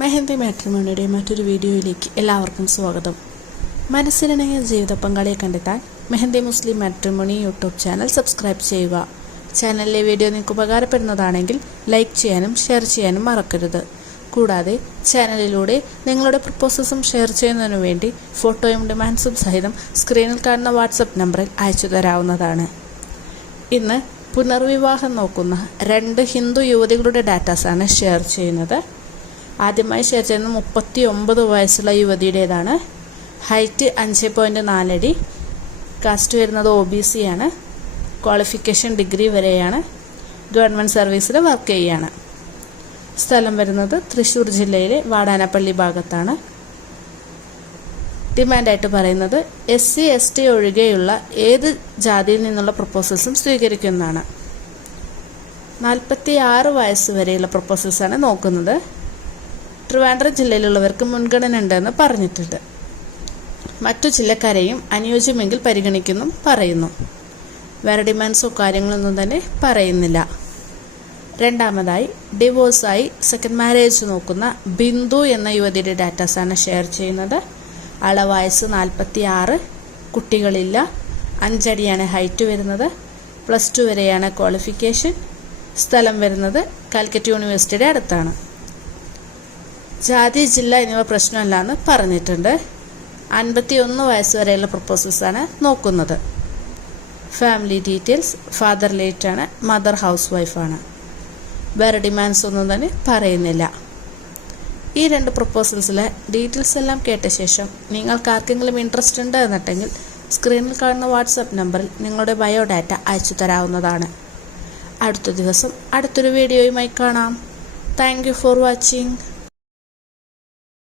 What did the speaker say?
മെഹന്തി മാട്രിമോണിയുടെ മറ്റൊരു വീഡിയോയിലേക്ക് എല്ലാവർക്കും സ്വാഗതം. മനസ്സിലിണങ്ങിയ ജീവിത പങ്കാളിയെ കണ്ടെത്താൻ Mehndi Muslim matrimony YouTube channel subscribe ചെയ്യുക. ചാനലിലെ വീഡിയോ നിങ്ങൾക്ക് ഉപകാരപ്പെടുന്നതാണെങ്കിൽ ലൈക്ക് ചെയ്യാനും ഷെയർ ചെയ്യാനും മറക്കരുത്. കൂടാതെ ചാനലിലൂടെ നിങ്ങളുടെ പ്രപ്പോസസും ഷെയർ ചെയ്യുന്നതിനു വേണ്ടി ഫോട്ടോയും ഡിമാൻഡ്സും സഹിതം സ്ക്രീനിൽ കാണുന്ന വാട്സപ്പ് നമ്പറിൽ അയച്ചു തരാവുന്നതാണ്. ഇന്ന് പുനർവിവാഹം നോക്കുന്ന രണ്ട് ഹിന്ദു യുവതികളുടെ ഡാറ്റാസാണ് ഷെയർ ചെയ്യുന്നത്. ആദ്യമായി ഷെയർ ചെയ്യുന്നത് മുപ്പത്തി ഒമ്പത് വയസ്സുള്ള യുവതിയുടേതാണ്. ഹൈറ്റ് അഞ്ച് പോയിന്റ് നാലടി കാസ്റ്റ് വരുന്നത് ഒ ബി സി ആണ്. ക്വാളിഫിക്കേഷൻ ഡിഗ്രി വരെയാണ്. ഗവൺമെന്റ് സർവീസിൽ വർക്ക് ചെയ്യുകയാണ് സ്ഥലം വരുന്നത് തൃശ്ശൂർ ജില്ലയിലെ വാടാനപ്പള്ളി ഭാഗത്താണ്. ഡിമാൻഡായിട്ട് പറയുന്നത് എസ് സി എസ് ടി ഒഴികെയുള്ള ഏത് ജാതിയിൽ നിന്നുള്ള പ്രപ്പോസൽസും സ്വീകരിക്കുന്നതാണ്. നാൽപ്പത്തി ആറ് വയസ്സ് വരെയുള്ള പ്രപ്പോസൽസാണ് നോക്കുന്നത്. ട്രിവാൻഡ്രം ജില്ലയിലുള്ളവർക്ക് മുൻഗണന ഉണ്ടെന്ന് പറഞ്ഞിട്ടുണ്ട്. മറ്റു ജില്ലക്കാരെയും അനുയോജ്യമെങ്കിൽ പരിഗണിക്കുന്നു പറയുന്നു. വേറെ ഡിമാൻഡ്സോ കാര്യങ്ങളൊന്നും തന്നെ പറയുന്നില്ല. രണ്ടാമതായി ഡിവോഴ്സായി സെക്കൻഡ് മാരേജ് നോക്കുന്ന ബിന്ദു എന്ന യുവതിയുടെ ഡാറ്റാസാണ് ഷെയർ ചെയ്യുന്നത്. ആളെ വയസ്സ് നാൽപ്പത്തി ആറ് കുട്ടികളില്ല അഞ്ചടിയാണ് ഹൈറ്റ് വരുന്നത് പ്ലസ് ടു വരെയാണ് ക്വാളിഫിക്കേഷൻ സ്ഥലം വരുന്നത് കാലിക്കറ്റ് യൂണിവേഴ്സിറ്റിയുടെ അടുത്താണ്. ജാതി ജില്ല എന്നിവ പ്രശ്നമല്ല പറഞ്ഞിട്ടുണ്ട്. അൻപത്തി ഒന്ന് വയസ്സ് വരെയുള്ള പ്രപ്പോസൽസാണ് നോക്കുന്നത്. ഫാമിലി ഡീറ്റെയിൽസ് ഫാദർ ലേറ്റ് ആണ് മദർ ഹൗസ് വൈഫാണ് വേറെ ഡിമാൻഡ്സ് ഒന്നും തന്നെ പറയുന്നില്ല. ഈ രണ്ട് പ്രപ്പോസൽസിലെ ഡീറ്റെയിൽസ് എല്ലാം കേട്ട ശേഷം നിങ്ങൾക്ക് ആർക്കെങ്കിലും ഇൻട്രസ്റ്റ് ഉണ്ട് എന്നിട്ടെങ്കിൽ സ്ക്രീനിൽ കാണുന്ന വാട്സാപ്പ് നമ്പറിൽ നിങ്ങളുടെ ബയോഡാറ്റ അയച്ചു തരാവുന്നതാണ്. അടുത്ത ദിവസം അടുത്തൊരു വീഡിയോയുമായി കാണാം. Thank for watching